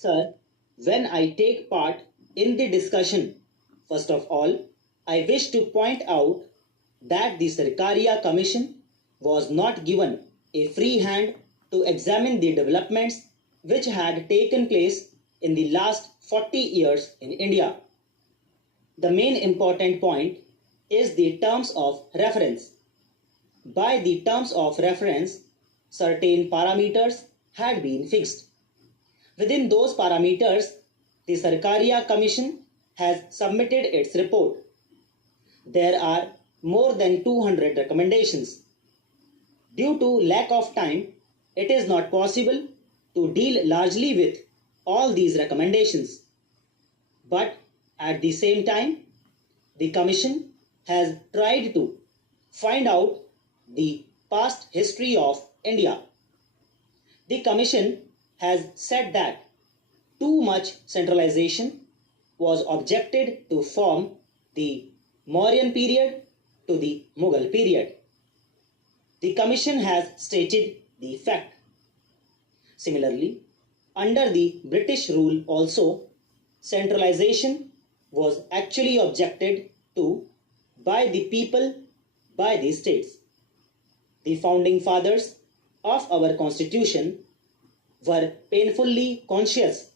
Sir, when I take part in the discussion, first of all, I wish to point out that the Sarkaria Commission was not given a free hand to examine the developments which had taken place in the last 40 years in India. The main important point is the terms of reference. By the terms of reference, certain parameters had been fixed. Within those parameters, the Sarkaria Commission has submitted its report. There are more than 200 recommendations. Due to lack of time, it is not possible to deal largely with all these recommendations. But at the same time, the Commission has tried to find out the past history of India. The Commission has said that too much centralization was objected to from the Mauryan period to the Mughal period. The Commission has stated the fact. Similarly, under the British rule also, centralization was actually objected to by the people, by the states. The founding fathers of our constitution were painfully conscious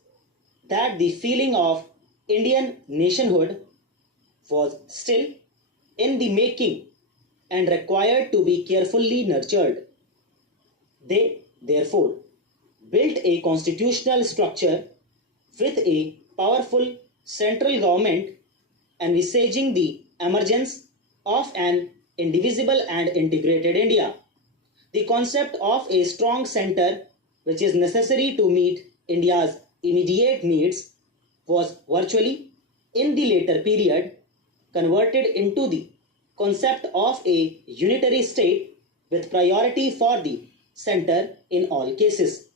that the feeling of Indian nationhood was still in the making and required to be carefully nurtured. They, therefore, built a constitutional structure with a powerful central government envisaging the emergence of an indivisible and integrated India. The concept of a strong center, which is necessary to meet India's immediate needs, was virtually, in the later period, converted into the concept of a unitary state with priority for the center in all cases.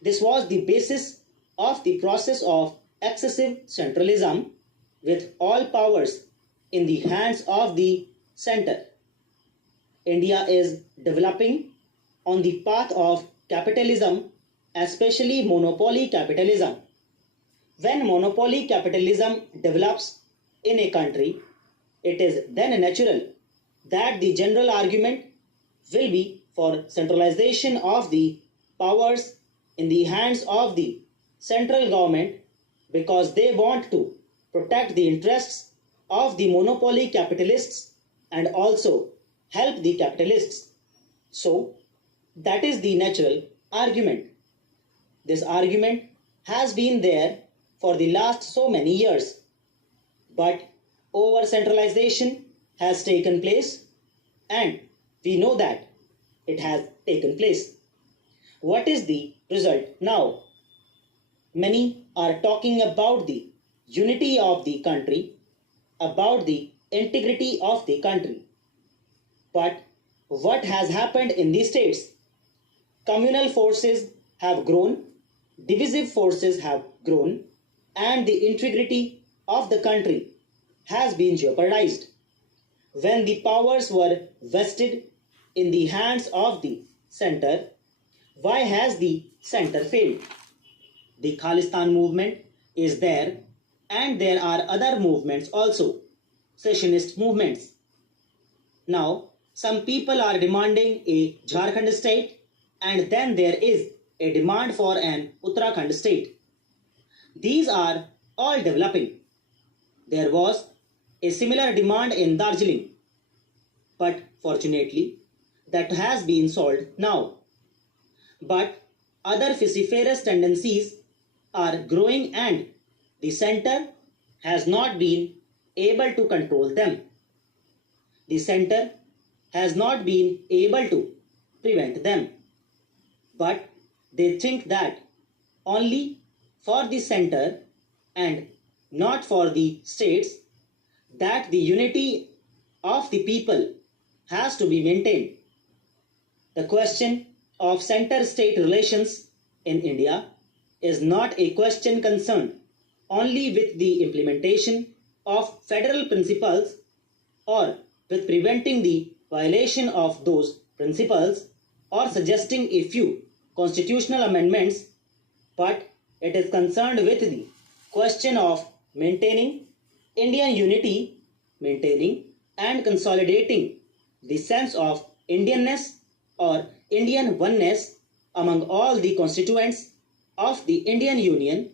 This was the basis of the process of excessive centralism, with all powers in the hands of the center. India is developing on the path of capitalism, especially monopoly capitalism. When monopoly capitalism develops in a country, it is then natural that the general argument will be for centralization of the powers in the hands of the central government, because they want to protect the interests of the monopoly capitalists and also help the capitalists. So, that is the natural argument. This argument has been there for the last so many years. But over centralization has taken place, and we know that it has taken place. What is the result now? Many are talking about the unity of the country, about the integrity of the country. But what has happened in the states? Communal forces have grown, divisive forces have grown, and the integrity of the country has been jeopardized. When the powers were vested in the hands of the center, why has the center failed? The Khalistan movement is there, and there are other movements also, secessionist movements. Now, some people are demanding a Jharkhand state, and then there is a demand for an Uttarakhand state. These are all developing. There was a similar demand in Darjeeling, but fortunately, that has been solved now. But other vociferous tendencies are growing, and the center has not been able to control them. The center has not been able to prevent them. But they think that only for the center and not for the states that the unity of the people has to be maintained. The question of center-state relations in India is not a question concerned only with the implementation of federal principles or with preventing the violation of those principles or suggesting a few constitutional amendments, but it is concerned with the question of maintaining Indian unity, maintaining and consolidating the sense of Indianness or Indian oneness among all the constituents of the Indian Union,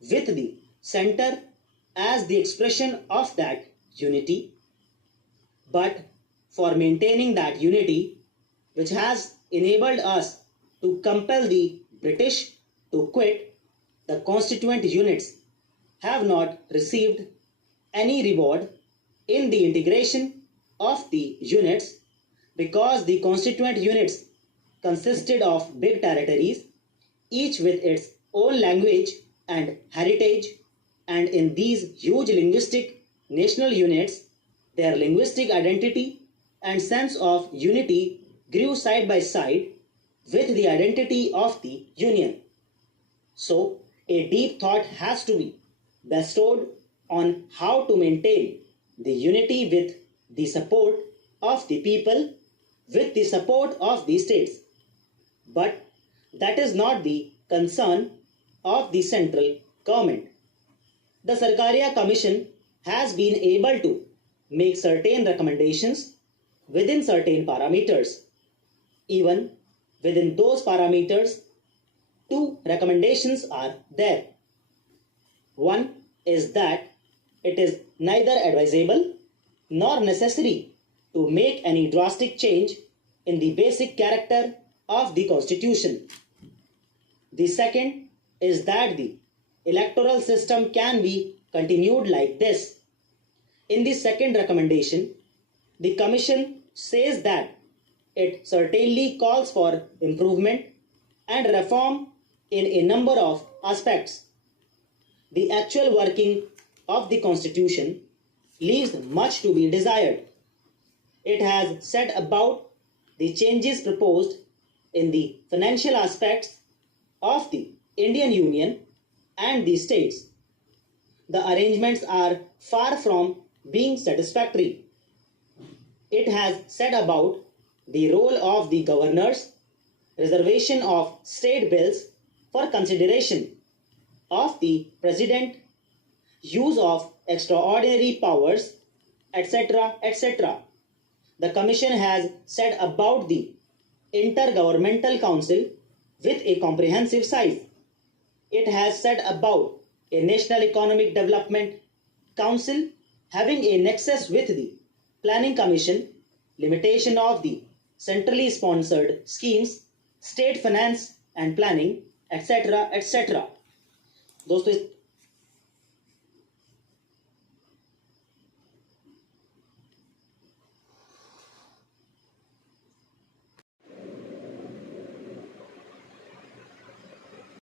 with the center as the expression of that unity. But for maintaining that unity, which has enabled us to compel the British to quit, the constituent units have not received any reward in the integration of the units, because the constituent units consisted of big territories, each with its own language and heritage, and in these huge linguistic national units, their linguistic identity and sense of unity grew side by side with the identity of the Union. So, a deep thought has to be bestowed on how to maintain the unity with the support of the people, with the support of the states. But that is not the concern of the central government. The Sarkaria Commission has been able to make certain recommendations within certain parameters. Even within those parameters, two recommendations are there. One is that it is neither advisable nor necessary to make any drastic change in the basic character of the Constitution. The second is that the electoral system can be continued like this. In the second recommendation, the Commission says that it certainly calls for improvement and reform in a number of aspects. The actual working of the Constitution leaves much to be desired. It has said about the changes proposed in the financial aspects of the Indian Union and the states. The arrangements are far from being satisfactory. It has said about the role of the governors, reservation of state bills for consideration of the president, use of extraordinary powers, etc., etc. The Commission has said about the Intergovernmental Council with a comprehensive size. It has said about a National Economic Development Council having a nexus with the Planning Commission, limitation of the centrally sponsored schemes, state finance and planning, etc., etc. दोस्तों